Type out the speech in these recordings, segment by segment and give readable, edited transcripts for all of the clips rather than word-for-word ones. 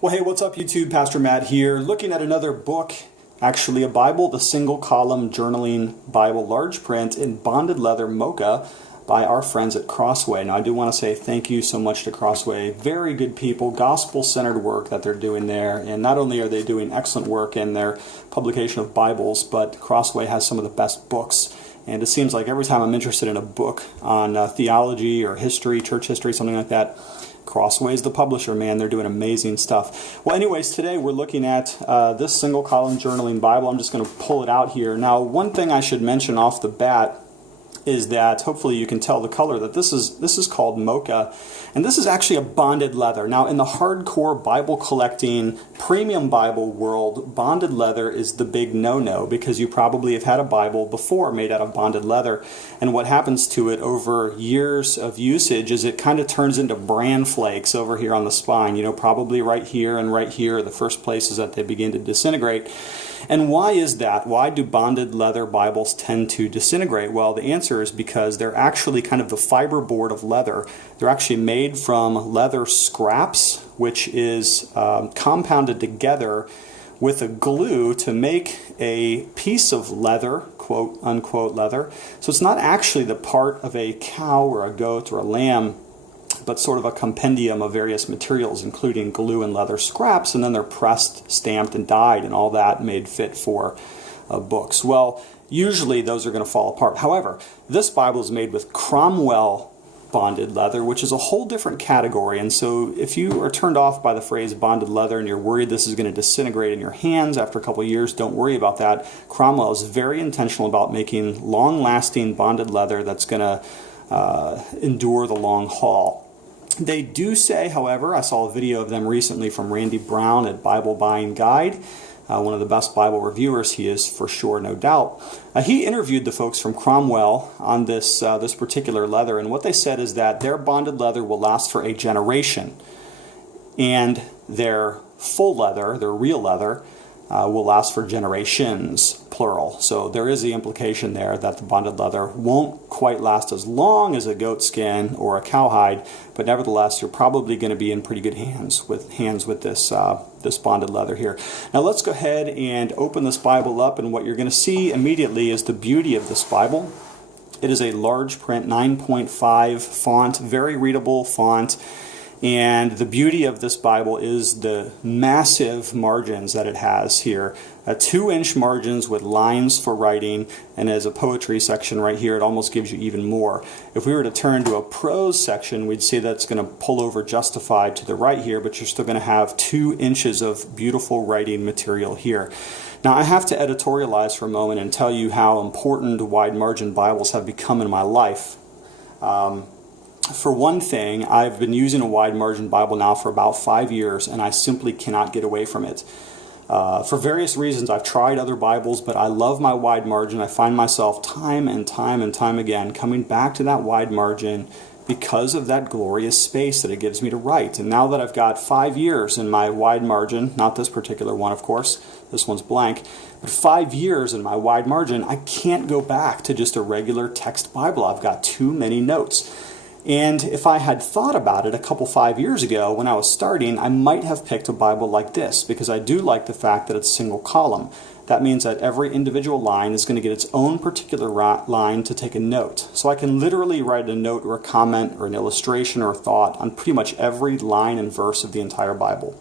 Well, hey, what's up, YouTube? Pastor Matt here, looking at another book, actually a Bible, the single column journaling Bible, large print in bonded leather Mocha by our friends at Crossway. Now, I do want to say thank you so much to Crossway. Very good people, gospel-centered work that they're doing there. And not only are they doing excellent work in their publication of Bibles, but Crossway has some of the best books. And it seems like every time I'm interested in a book on theology or history, church history, something like that, Crossway's the publisher, man. They're doing amazing stuff. Well, anyways, today we're looking at this single column journaling Bible. I'm just going to pull it out here. Now, one thing I should mention off the bat is that hopefully you can tell the color that this is called Mocha, and this is actually a bonded leather. Now, in the hardcore Bible collecting premium Bible world, bonded leather is the big no-no, because you probably have had a Bible before made out of bonded leather, and what happens to it over years of usage is it kind of turns into bran flakes over here on the spine. You know, probably right here and right here are the first places that they begin to disintegrate. And why is that? Why do bonded leather Bibles tend to disintegrate? Well, the answer is because they're actually kind of the fiberboard of leather. They're actually made from leather scraps, which is compounded together with a glue to make a piece of leather, quote unquote leather. So it's not actually the part of a cow or a goat or a lamb, but sort of a compendium of various materials, including glue and leather scraps, and then they're pressed, stamped, and dyed, and all that made fit for books. Well, usually those are going to fall apart. However, this Bible is made with Cromwell bonded leather, which is a whole different category. And so if you are turned off by the phrase bonded leather and you're worried this is going to disintegrate in your hands after a couple of years, don't worry about that. Cromwell is very intentional about making long-lasting bonded leather that's going to endure the long haul. They do say, however, I saw a video of them recently from Randy Brown at Bible Buying Guide, one of the best Bible reviewers he is for sure, no doubt. He interviewed the folks from Cromwell on this particular leather, and what they said is that their bonded leather will last for a generation, and their full leather, their real leather, will last for generations, plural. So there is the implication there that the bonded leather won't quite last as long as a goat skin or a cowhide, but nevertheless, you're probably going to be in pretty good hands with this this bonded leather here. Now let's go ahead and open this Bible up, and what you're going to see immediately is the beauty of this Bible. It is a large print, 9.5 font, very readable font. And the beauty of this Bible is the massive margins that it has here. 2-inch margins with lines for writing, and as a poetry section right here, it almost gives you even more. If we were to turn to a prose section, we'd see that's going to pull over justified to the right here, but you're still going to have 2 inches of beautiful writing material here. Now, I have to editorialize for a moment and tell you how important wide margin Bibles have become in my life. For one thing, I've been using a wide margin Bible now for about 5 years, and I simply cannot get away from it. For various reasons, I've tried other Bibles, but I love my wide margin. I find myself time and time again coming back to that wide margin because of that glorious space that it gives me to write. And now that I've got 5 years in my wide margin, not this particular one, of course, this one's blank, but 5 years in my wide margin, I can't go back to just a regular text Bible. I've got too many notes. And if I had thought about it 5 years ago when I was starting, I might have picked a Bible like this, because I do like the fact that it's single column. That means that every individual line is going to get its own particular line to take a note. So I can literally write a note or a comment or an illustration or a thought on pretty much every line and verse of the entire Bible.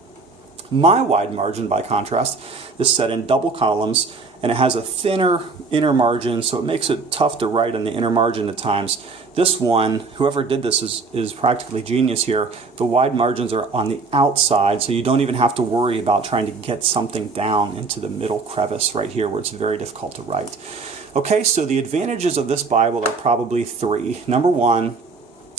My wide margin, by contrast, is set in double columns, and it has a thinner inner margin, so it makes it tough to write on the inner margin at times. This one, whoever did this is practically genius here. The wide margins are on the outside, so you don't even have to worry about trying to get something down into the middle crevice right here where it's very difficult to write. Okay, so the advantages of this Bible are probably 3. Number 1,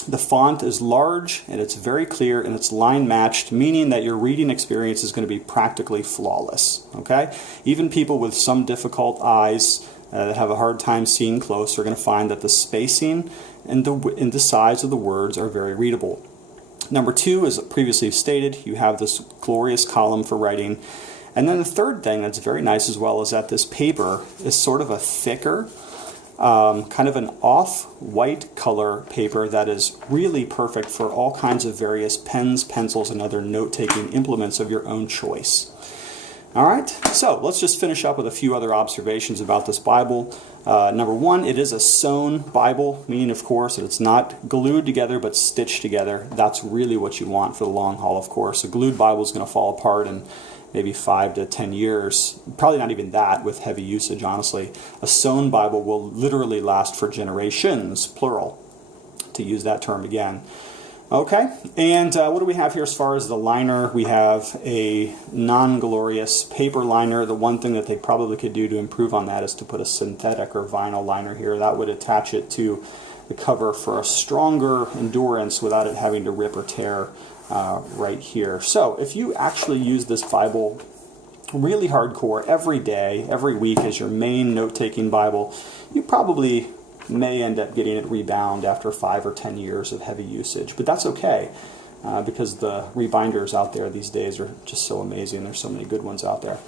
the font is large and it's very clear and it's line matched, meaning that your reading experience is going to be practically flawless. Okay, even people with some difficult eyes that have a hard time seeing close are going to find that the spacing and the size of the words are very readable. Number 2, as previously stated, you have this glorious column for writing. And then the third thing that's very nice as well is that this paper is sort of a thicker kind of an off-white color paper that is really perfect for all kinds of various pens, pencils, and other note-taking implements of your own choice. All right, so let's just finish up with a few other observations about this Bible. Number one, it is a sewn Bible, meaning, of course, that it's not glued together but stitched together. That's really what you want for the long haul, of course. A glued Bible is going to fall apart in maybe 5 to 10 years. Probably not even that with heavy usage, honestly. A sewn Bible will literally last for generations, plural, to use that term again. Okay, and what do we have here as far as the liner? We have a non-glorious paper liner. The one thing that they probably could do to improve on that is to put a synthetic or vinyl liner here. That would attach it to the cover for a stronger endurance without it having to rip or tear right here. So if you actually use this Bible really hardcore every day, every week as your main note-taking Bible, you probably may end up getting it rebound after 5 or 10 years of heavy usage. But that's okay, because the rebinders out there these days are just so amazing. There's so many good ones out there.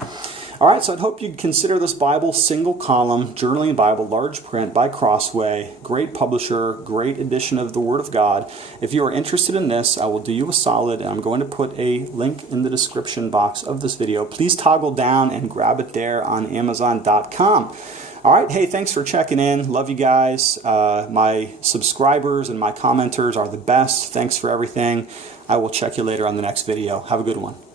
All right, so I'd hope you'd consider this Bible, single column, journaling Bible, large print by Crossway. Great publisher, great edition of the Word of God. If you are interested in this, I will do you a solid, and I'm going to put a link in the description box of this video. Please toggle down and grab it there on Amazon.com. All right, hey, thanks for checking in. Love you guys. My subscribers and my commenters are the best. Thanks for everything. I will check you later on the next video. Have a good one.